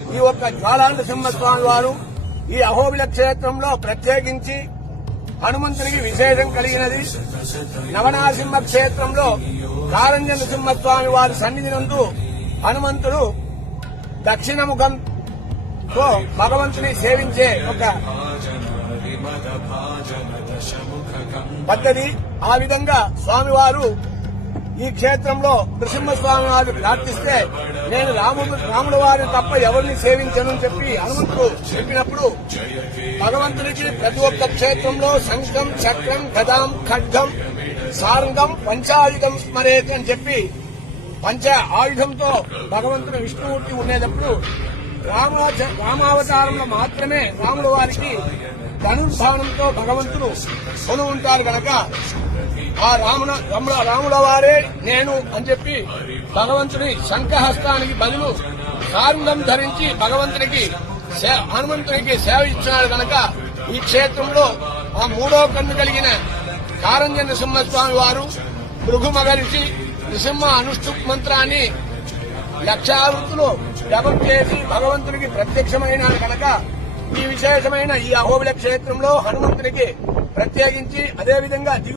ఈ ఒక్క జ్వాలానరసింహస్వామి వారు ఈ అహోబిల క్షేత్రంలో ప్రత్యేకించి హనుమంతునికి విశేషం కలిగినది. నవనాసింహ క్షేత్రంలో కారంజ నృసింహస్వామి వారి సన్నిధి నందు హనుమంతుడు దక్షిణముఖంతో భగవంతుని సేవించే ఒక పద్ధతి. ఆ విధంగా స్వామివారు ఈ క్షేత్రంలో నృసింహస్వామి వారిని ప్రార్థిస్తే నేను రాముల వారిని తప్ప ఎవరిని సేవించను అని చెప్పి హనుమంతుడు చెప్పినప్పుడు భగవంతునికి ప్రతి ఒక్క క్షేత్రంలో శంఖం, చక్రం, గదాం, ఖడ్గం, సారంగం, పంచాయుధం స్మరేత్ అని చెప్పి పంచ ఆయుధంతో భగవంతుడు విష్ణుమూర్తి ఉండేటప్పుడు రామావతారంలో మాత్రమే రాముల వారికి ధనుర్బాణంతో భగవంతుడు కొని ఉంటారు గనక ఆ రాముల వారే నేను అని చెప్పి భగవంతుడి శంఖహస్తానికి బదులు సారంగం ధరించి హనుమంతునికి సేవ ఇచ్చినాడు గనక ఈ క్షేత్రంలో ఆ మూడో కన్ను కలిగిన కారంజ నృసింహస్వామి వారు భృగు మహర్షి నృసింహ అనుష్ఠుప్ మంత్రాన్ని లక్షావృత్తులు జపం చేసి భగవంతునికి ప్రత్యక్షమైనాడు కనుక ఈ విశేషమైన ఈ అహోబిల క్షేత్రంలో హనుమంతునికి ప్రత్యేకించి అదేవిధంగా